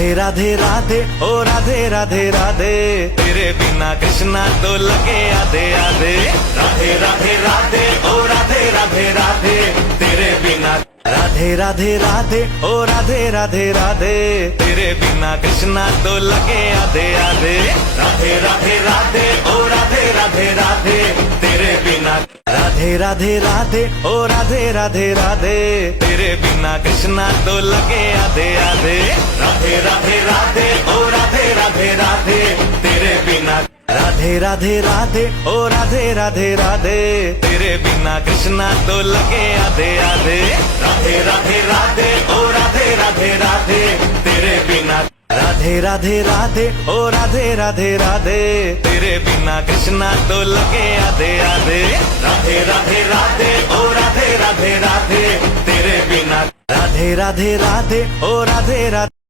राधे राधे राधे ओ राधे राधे राधे, तेरे बिना कृष्णा तो लगे आधे आधे। राधे राधे राधे ओ राधे राधे राधे, तेरे बिना राधे राधे राधे ओ राधे राधे राधे, तेरे बिना कृष्णा तो लगे आधे आधे। राधे राधे राधे ओ राधे राधे राधे, तेरे बिना राधे राधे राधे ओ राधे राधे राधे, तेरे बिना कृष्णा तो लगे आधे आधे। राधे राधे राधे ओ राधे राधे राधे, तेरे बिना राधे राधे राधे ओ राधे राधे राधे, तेरे बिना कृष्णा तो लगे आधे आधे। राधे राधे राधे ओ राधे राधे राधे, तेरे बिना राधे राधे राधे ओ राधे राधे राधे, तेरे बिना कृष्णा तो लगे आधे आधे। राधे राधे राधे ओ राधे राधे राधे, तेरे बिना राधे राधे राधे ओ राधे राधे